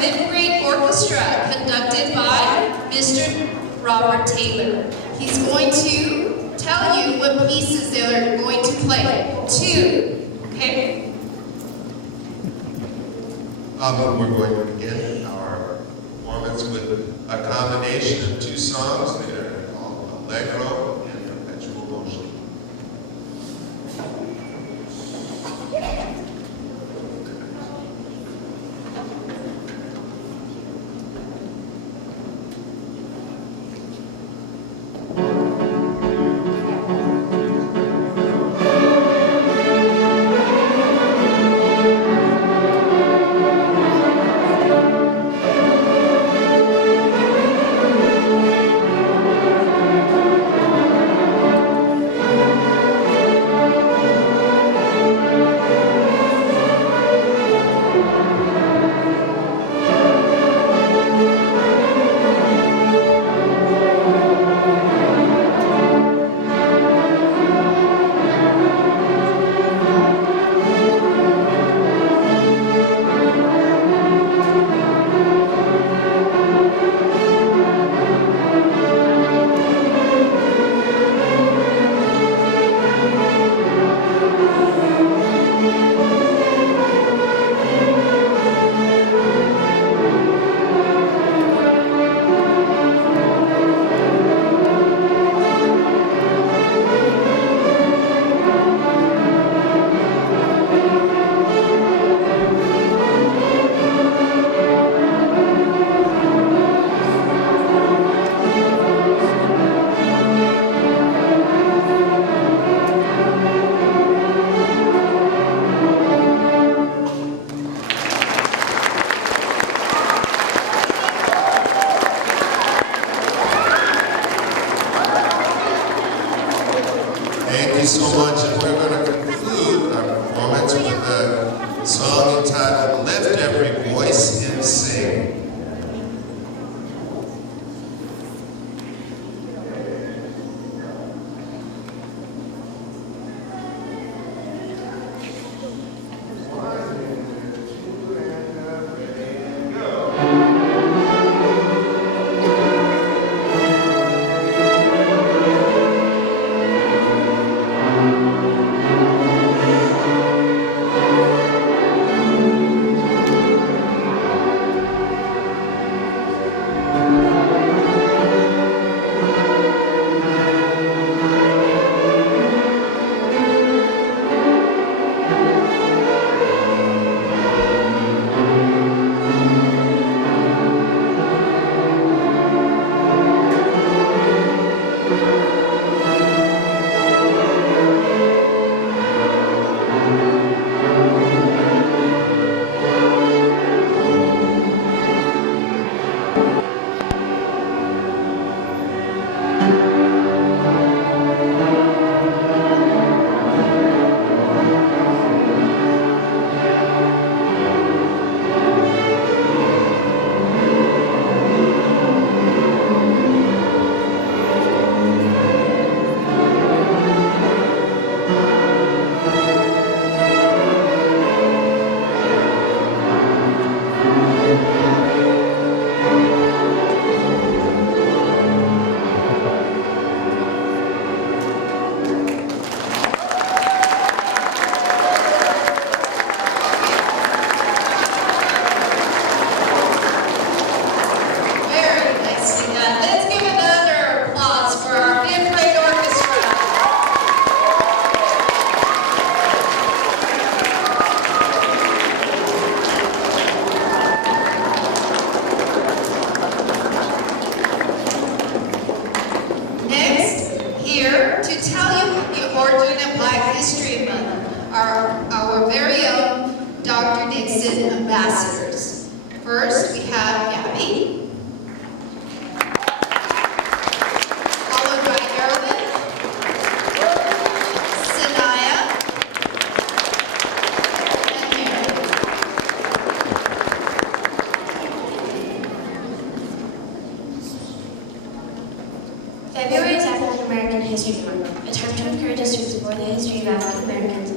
fifth grade orchestra, conducted by Mr. Robert Taylor. He's going to tell you what pieces they're going to play. 2, okay? We're going to begin our performance with a combination of 2 songs that are called Allegro and Perpetual Motion. Thank you so much, and we're going to conclude our performance with a song entitled Lift Every Voice and Sing. Our very own Dr. Nixon ambassadors. First, we have Gabby, followed by Carleton, Sanaya, and Mary. February is African American History Month, a time to encourage us to explore the history of African Americans,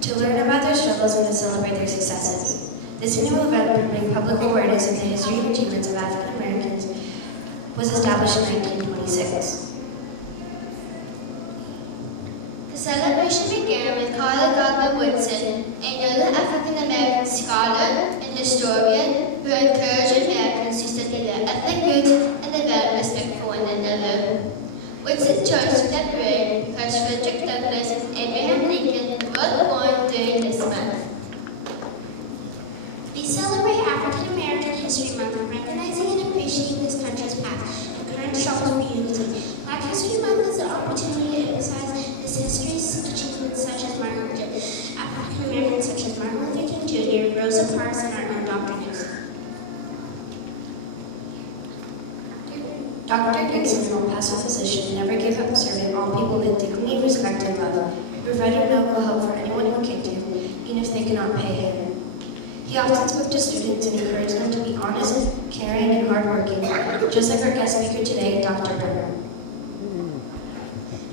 to learn about their struggles and to celebrate their successes. This annual event promoting public awareness of the history and achievements of African Americans was established in 1926. The celebration began with Carleton Woodson, another African-American scholar and historian who encouraged Americans to study their ethnic roots and develop respect for one another. Woodson chose that word because Frederick Douglass and Abraham Lincoln were both born during this month. We celebrate African American History Month, recognizing and appreciating this country's past and current struggles for unity. Black History Month is an opportunity to emphasize this history's achievements such as Martin Luther, African Americans such as Martin Luther King Jr., Rosa Parks, and our own Dr. Nixon. Dr. Nixon, an El Paso physician, never gave up serving all people with dignity, respect, and love. He provided medical help for anyone who came to him, even if they could not pay him. He often spoke to students and encouraged them to be honest, caring, and hardworking, just like our guest speaker today, Dr. Brown.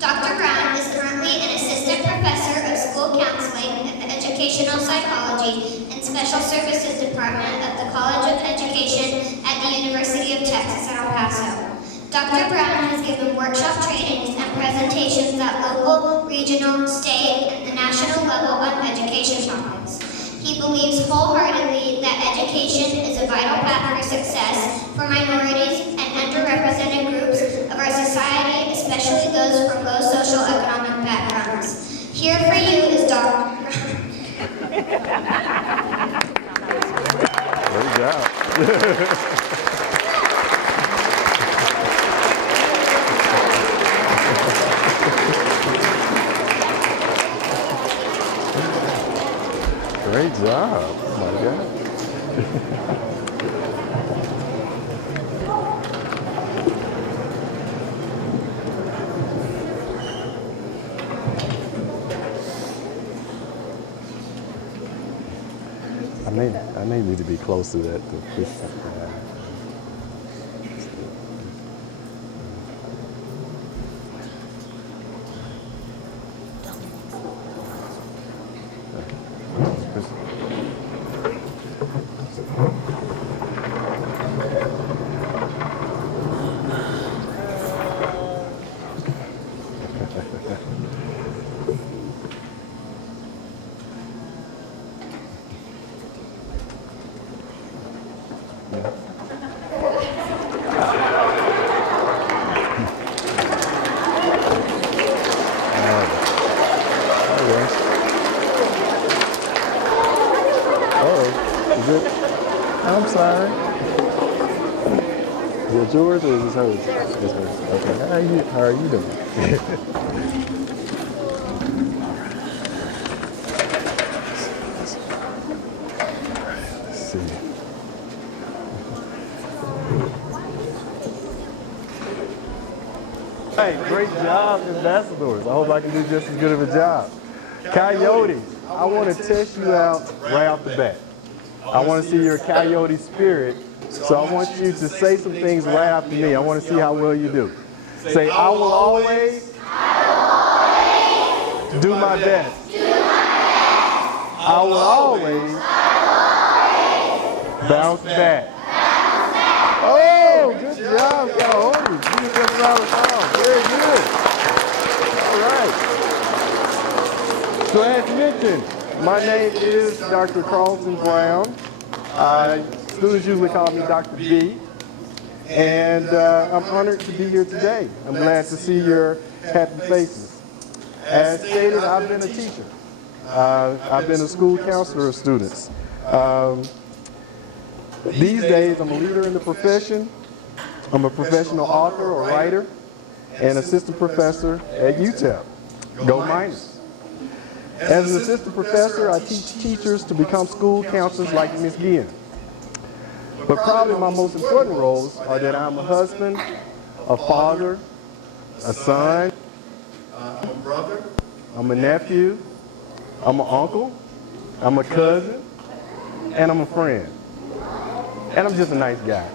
Dr. Brown is currently an assistant professor of school counseling and educational psychology and special services department of the College of Education at the University of Texas at El Paso. Dr. Brown has given workshop trainings and presentations at local, regional, state, and the national level on education topics. He believes wholeheartedly that education is a vital path for success for minorities and underrepresented groups of our society, especially those from low socioeconomic backgrounds. Here for you is Dr. Great job. Great job. Oh my God. I may need to be close to that to push that. I'm sorry. Is it yours or is it hers? It's hers. Okay. How are you doing? Let's see. Hey, great job, ambassadors. I hope I can do just as good of a job. Coyote, I want to test you out right off the bat. I want to see your coyote spirit, so I want you to say some things right after me. I want to see how well you do. Say, I will always do my best. I will always bounce back. Oh, good job, coyote. You did just round of applause. Very good. All right. So as mentioned, my name is Dr. Carleton Brown. Students usually call me Dr. B. And I'm honored to be here today. I'm glad to see your happy faces. As stated, I've been a teacher. I've been a school counselor of students. These days, I'm a leader in the profession. I'm a professional author or writer and assistant professor at UTEP. Go Miners. As an assistant professor, I teach teachers to become school counselors like Ms. Guillen. But probably my most important roles are that I'm a husband, a father, a son, I'm a brother, I'm a nephew, I'm an uncle, I'm a cousin, and I'm a friend. And I'm just a nice guy.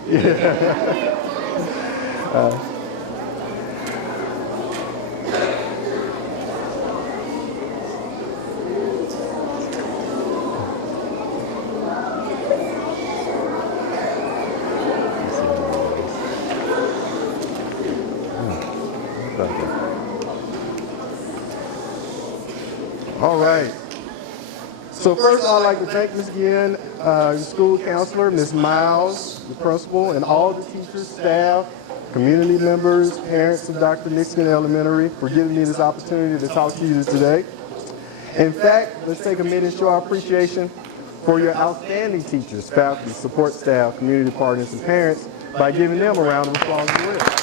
So first, I'd like to thank Ms. Guillen, the school counselor, Ms. Miles, the principal, and all the teachers, staff, community members, parents of Dr. Nixon Elementary for giving me this opportunity to talk to you today. In fact, let's take a minute and show our appreciation for your outstanding teachers, faculty, support staff, community partners, and parents by giving them a round of applause as well.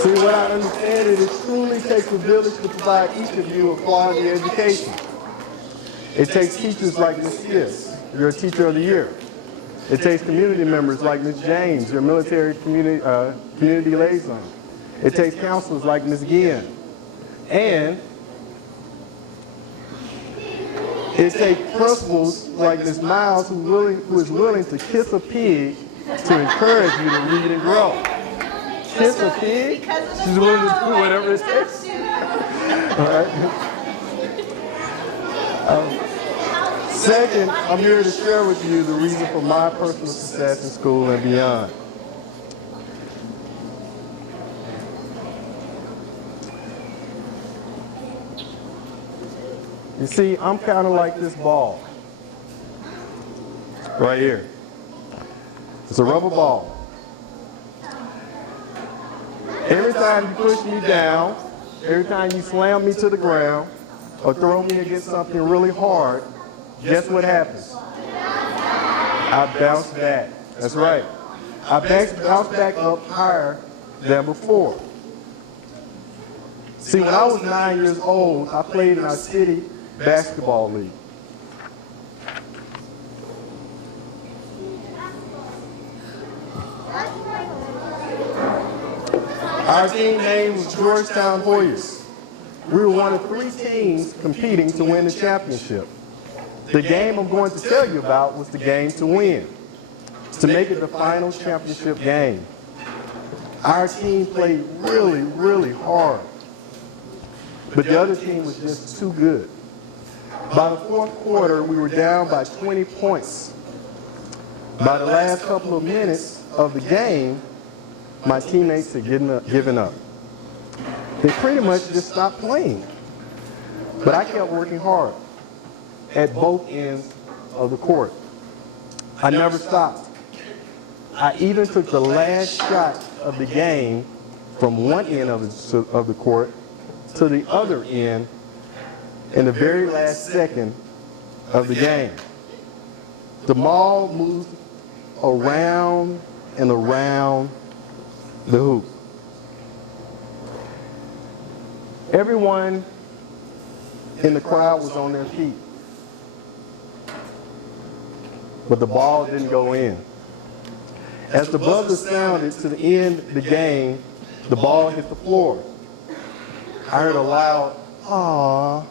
See, what I understand is it truly takes a village to provide each of you a quality education. It takes teachers like Ms. Skiss, your Teacher of the Year. It takes community members like Ms. James, your military community liaison. It takes counselors like Ms. Guillen. And it takes principals like Ms. Miles who is willing to kiss a pig to encourage you to read and grow. Kiss a pig? She's willing to do whatever it takes. All right. Second, I'm here to share with you the reason for my personal success in school and beyond. You see, I'm kind of like this ball right here. It's a rubber ball. Every time you push me down, every time you slam me to the ground or throw me against something really hard, guess what happens? I bounce back. That's right. I bounce back up higher than before. See, when I was 9 years old, I played in our city basketball league. Our team name was Georgetown Hoyas. We were one of 3 teams competing to win the championship. The game I'm going to tell you about was the game to win, to make it the final championship game. Our team played really, really hard, but the other team was just too good. By the fourth quarter, we were down by 20 points. By the last couple of minutes of the game, my teammates had given up. They pretty much just stopped playing. But I kept working hard at both ends of the court. I never stopped. I even took the last shot of the game from one end of the court to the other end in the very last second of the game. The ball moved around and around the hoop. Everyone in the crowd was on their feet, but the ball didn't go in. As the buzzer sounded to the end of the game, the ball hit the floor. I heard a loud "Aww"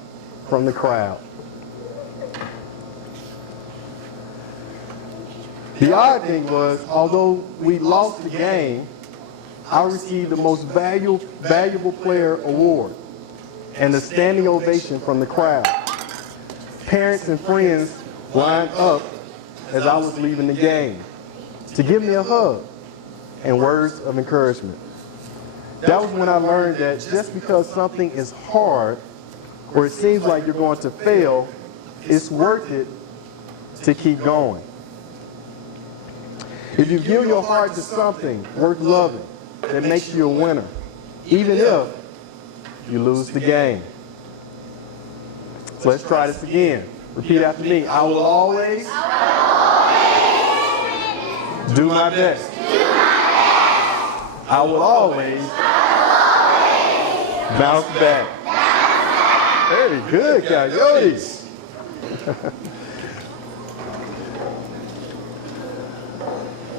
from the crowd. The odd thing was, although we lost the game, I received the most valuable player award and a standing ovation from the crowd. Parents and friends lined up as I was leaving the game to give me a hug and words of encouragement. That was when I learned that just because something is hard or it seems like you're going to fail, it's worth it to keep going. If you give your heart to something worth loving that makes you a winner, even if you lose the game. So let's try this again. Repeat after me. I will always do my best. I will always bounce back. Very good, Coyotes.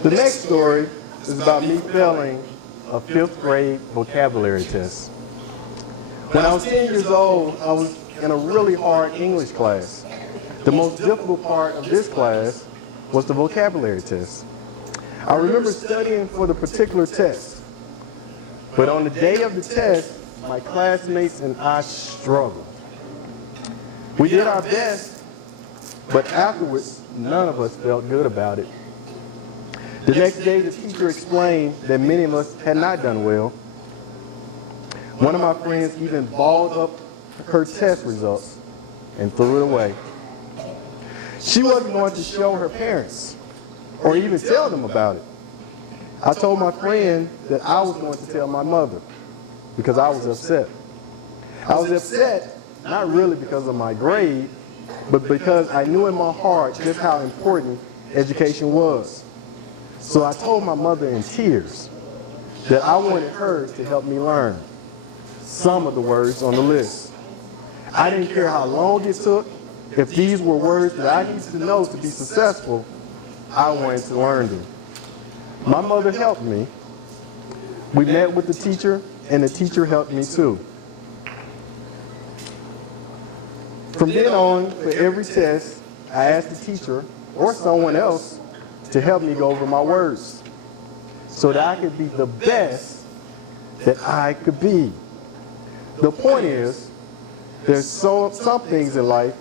The next story is about me failing a 5th grade vocabulary test. When I was 10 years old, I was in a really hard English class. The most difficult part of this class was the vocabulary test. I remember studying for the particular test, but on the day of the test, my classmates and I struggled. We did our best, but afterwards, none of us felt good about it. The next day, the teacher explained that many of us had not done well One of my friends even balled up her test results and threw it away. She wasn't going to show her parents or even tell them about it. I told my friend that I was going to tell my mother because I was upset. I was upset not really because of my grade, but because I knew in my heart just how important education was. So I told my mother in tears that I wanted her to help me learn some of the words on the list. I didn't care how long it took. If these were words that I needed to know to be successful, I wanted to learn them. My mother helped me. We met with the teacher, and the teacher helped me too. From then on, for every test, I asked the teacher or someone else to help me go over my words so that I could be the best that I could be. The point is, there's some things in life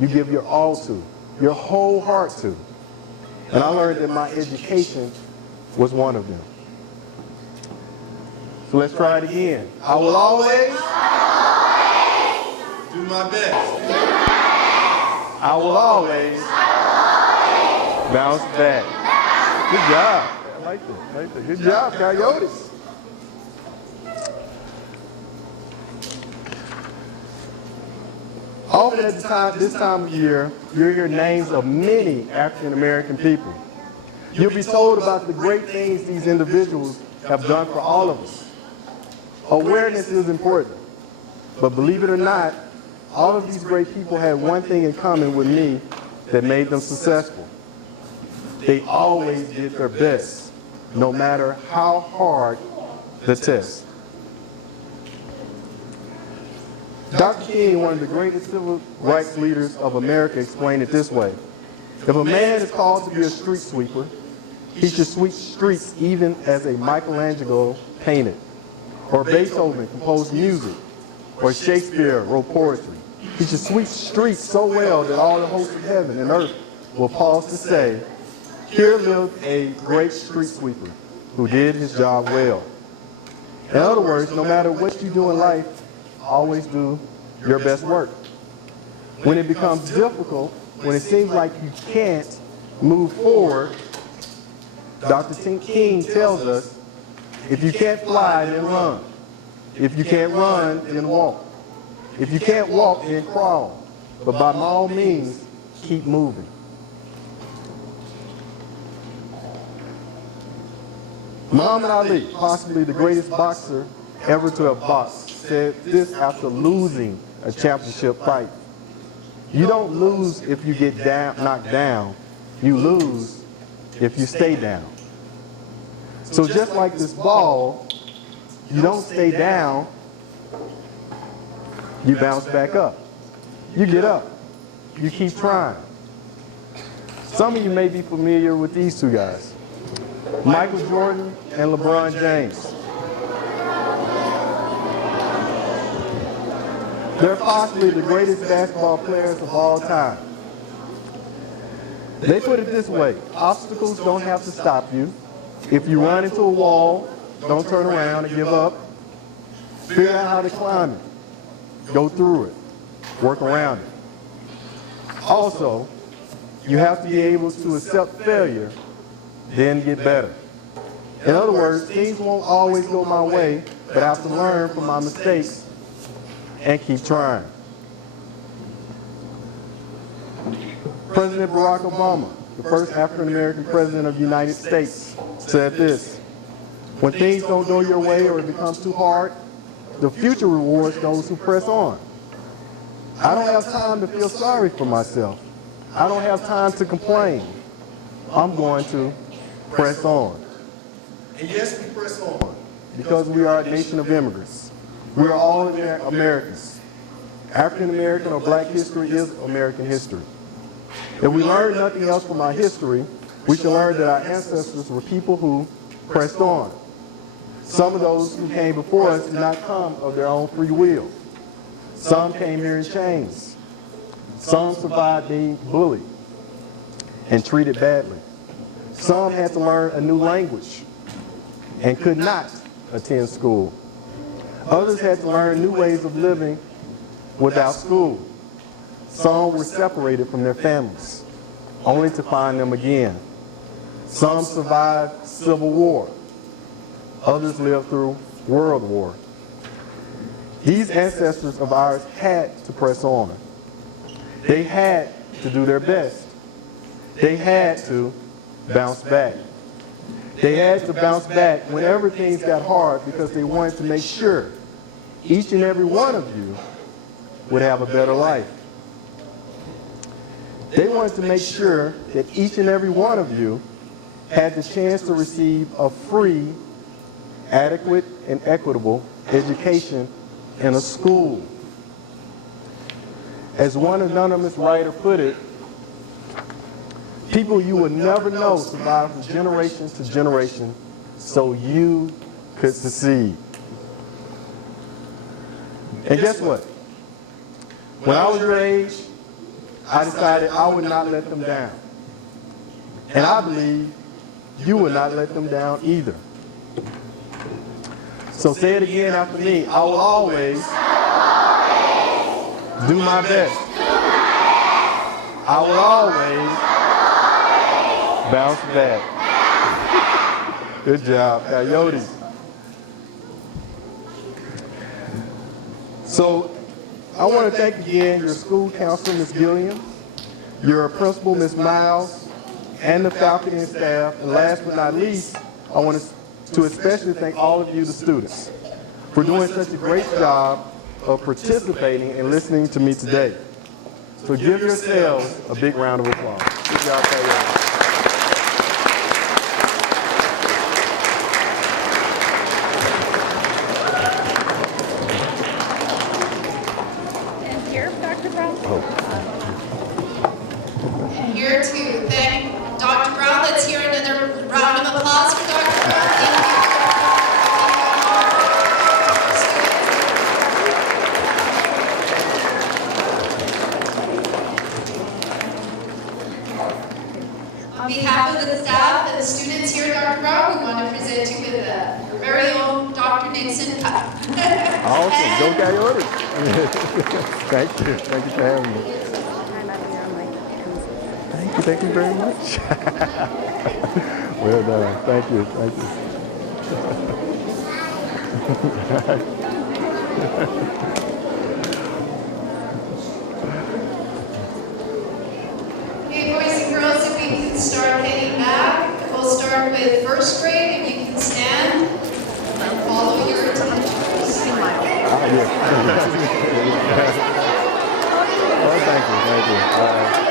you give your all to, your whole heart to. And I learned that my education was one of them. So let's try it again. I will always Do my best. I will always bounce back. Good job. I like that. I like that. Good job, Coyotes. Often at this time of year, you'll hear names of many African American people. You'll be told about the great things these individuals have done for all of us. Awareness is important, but believe it or not, all of these great people had one thing in common with me that made them successful. They always did their best, no matter how hard the test. Dr. King, one of the greatest civil rights leaders of America, explained it this way. If a man is called to be a street sweeper, he should sweep streets even as a Michelangelo painted, or Beethoven composed music, or Shakespeare wrote poetry. He should sweep streets so well that all the hosts of heaven and earth will pause to say, here lived a great street sweeper who did his job well. In other words, no matter what you do in life, always do your best work. When it becomes difficult, when it seems like you can't move forward, Dr. King tells us, if you can't fly, then run. If you can't run, then walk. If you can't walk, then crawl. But by all means, keep moving. Muhammad Ali, possibly the greatest boxer ever to have boxed, said this after losing a championship fight. You don't lose if you get knocked down. You lose if you stay down. So just like this ball, you don't stay down, you bounce back up. You get up. You keep trying. Some of you may be familiar with these two guys, Michael Jordan and LeBron James. They're possibly the greatest basketball players of all time. They put it this way, obstacles don't have to stop you. If you run into a wall, don't turn around and give up. Figure out how to climb it. Go through it. Work around it. Also, you have to be able to accept failure, then get better. In other words, things won't always go my way, but I have to learn from my mistakes and keep trying. President Barack Obama, the first African American president of the United States, said this: when things don't go your way or it becomes too hard, the future rewards those who press on. I don't have time to feel sorry for myself. I don't have time to complain. I'm going to press on. And yes, we press on because we are a nation of immigrants. We are all Americans. African American or black history is American history. If we learn nothing else from our history, we should learn that our ancestors were people who pressed on. Some of those who came before us did not come of their own free will. Some came here in chains. Some survived being bullied and treated badly. Some had to learn a new language and could not attend school. Others had to learn new ways of living without school. Some were separated from their families, only to find them again. Some survived Civil War. Others lived through World War. These ancestors of ours had to press on. They had to do their best. They had to bounce back. They had to bounce back whenever things got hard because they wanted to make sure each and every one of you would have a better life. They wanted to make sure that each and every one of you had the chance to receive a free, adequate, and equitable education in a school. As one anonymous writer put it, people you would never know survived from generation to generation so you could succeed. And guess what? When I was your age, I decided I would not let them down. And I believe you would not let them down either. So say it again after me. I will always do my best. I will always bounce back. Good job, Coyote. So I want to thank again your school counselor, Ms. Gilliam, your principal, Ms. Miles, and the faculty and staff. And last but not least, I want to especially thank all of you, the students, for doing such a great job of participating and listening to me today. So give yourselves a big round of applause. Good job, Coyote. And here to thank Dr. Brown. Let's hear another round of applause for Dr. Brown. Thank you. On behalf of the staff and the students here at Dr. Brown, we want to present you with your very own Dr. Nixon cup. Awesome. Go Coyote. Thank you. Thank you for having me. Thank you very much. Well done. Thank you. Thank you. Okay, boys and girls, if we can start heading back, we'll start with first grade. If you can stand and follow your teachers. Yeah. Oh, thank you. Thank you.